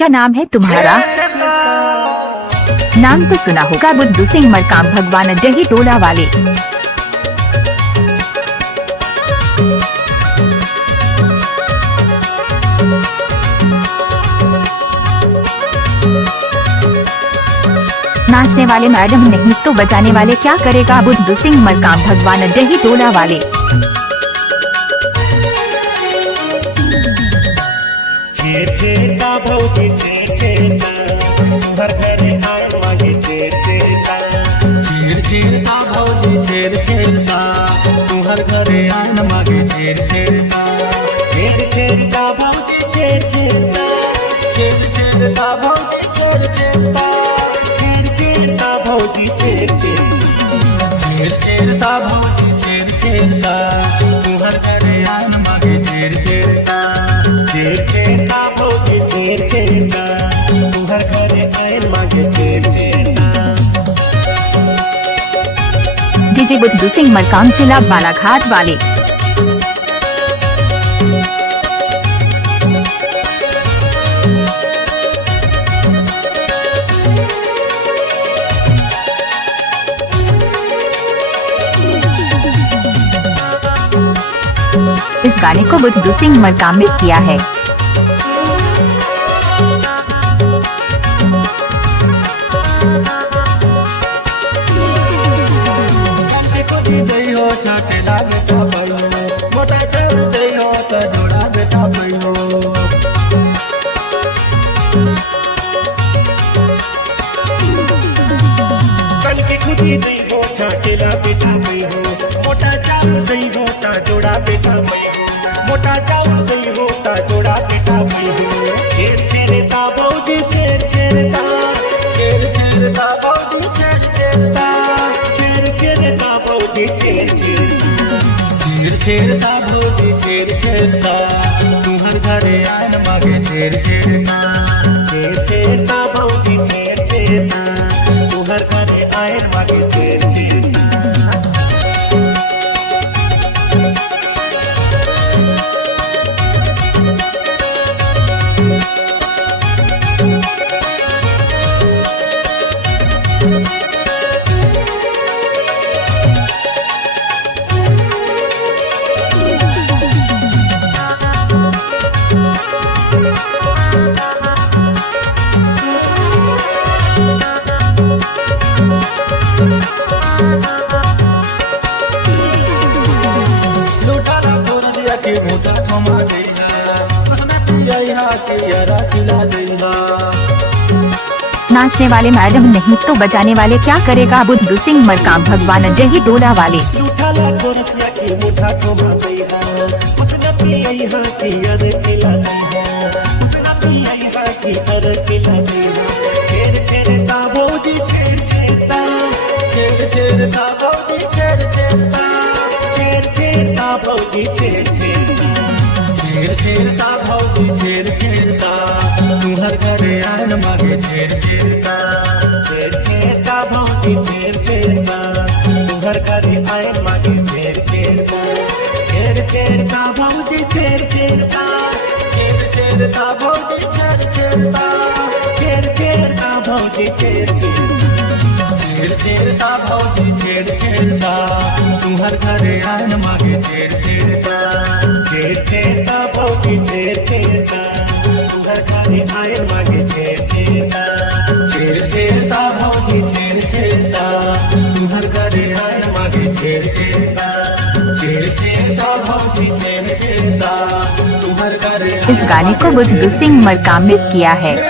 क्या नाम है तुम्हारा? नाम तो सुना होगा, बुद्धू सिंह मरकाम भगवान दही टोला वाले। नाचने वाले मैडम नहीं तो बजाने वाले क्या करेगा? बुद्धू सिंह मरकाम भगवान दही टोला वाले। छेर छेरता तुहर घरे आन मागे छेर छेरता छेर छेरता भौजी छेर छेरता छेर छेरता भौजी छेर छेरता छेर छेरता भौजी छेर छेरता छेर छेरता भौजी छेर छेरता तुहर घरे आन मागे छेर छेरता छेर छेरता भौजी छेर छेरता तुहर घरे आन मागे छेर छेरता। डीजे बुद्धू सिंह मरकाम जिला बालाघाट वाले। इस गाने को बुद्धू सिंह मरकाम मिस किया है। छाटेला बेटा भयो मोटा चल देयो त जोड़ा बेटा भयो कल की खुदी देयो छाटेला बेटा भयो मोटा चल देयो त जोड़ा बेटा भयो मोटा चल देयो त जोड़ा बेटा भयो छेर छेरता भौजी छेर छेरता छेर छेरता भौजी छेर छेरता छेर छेरता भौजी छेर छेर छेरता भौजी छेर छेरता तुहर घरे आन मागे छेर छेरता छेर छेरता भौजी छेर छेरता तुहर घरे आन मागे छेर छेरता। मोटा थमा देगा नाचने वाले मैडम नहीं तो बजाने वाले क्या करेगा? बुद्धू सिंह मरकाम भगवान दही टोला वाले। छेर छेरता भौजी छेर छेरता तुहर घरे आन मागे छेर छेरता छेर छेरता भौजी छेर छेरता तुहर घरे आन मागे छेर छेरता छेर छेरता भौजी छेर छेरता छेर छेरता भौजी छेर छेरता छेर छेरता भौजी छेर छेरता छेर छेरता भौजी छेर छेरता तुहर घरे आन मागे छेर छेरता छेर छेरता भौजी छेर छेरता तुहर घरे आन मागे छेर छेरता छेर छेरता भौजी छेर छेरता तुहर घरे आन मागे छेर छेरता छेर छेरता भौजी छेर छेरता तुहर घरे। इस गाने को बुद्धू सिंह मरकाम मिस किया है।